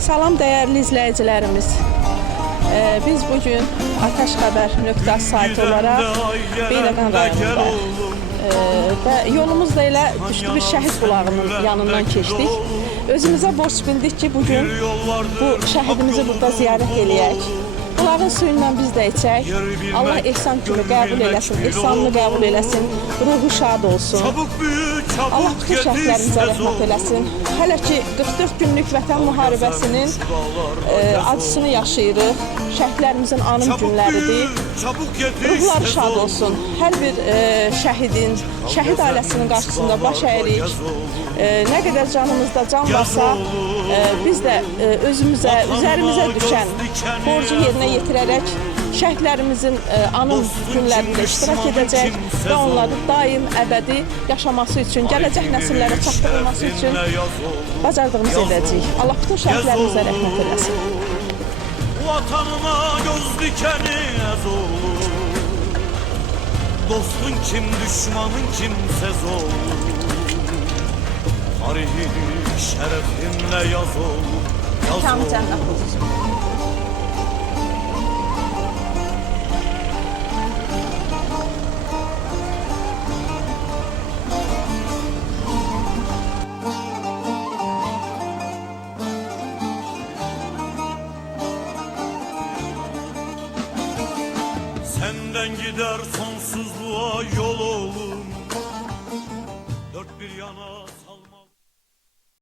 Salam dəyərli izləyicilərimiz. Biz bugün Ataşxəbər.az saytı olaraq Beyləqan rayonundayıq. Və yolumuzda elə düşdü bir şəhid bulağının yanından keçdik. Özümüzə borc bildik ki, bugün bu şəhidimizi burada ziyarət eləyək. Bunların suyundan biz də içək. Allah ehsan kimi qəbul eləsin, ehsanını qəbul eləsin, ruhu şad olsun. Allah bütün şəhidlərimizə rəhmət eləsin. Hələ ki 44 günlük vətən müharibəsinin acısını yaşayırıq. Şəhidlərimizin anım günləridir. Ruhları şad olsun. Hər bir şəhidin, şəhid ailəsinin qarşısında baş əyirik. Nə qədər canımızda can varsa, biz də özümüzə, üzərimizə düşən borcu yerinə yetirərək şəhidlərimizin anım günlərində iştirak edəcək və onları daim, əbədi yaşaması üçün, gələcək nəsillərə çatdırılması üçün bacardığımızı edəcəyik. Allah bütün şəhidlərimizə rəhmət eləsin. Vatanıma göz dikeni ez olur. Dostun kim, düşmanın kimsez olur. Tarihin şerefinle yaz olur. Kamil cənnət olsun. Senden gider sonsuzluğa yol olur. Dört bir yana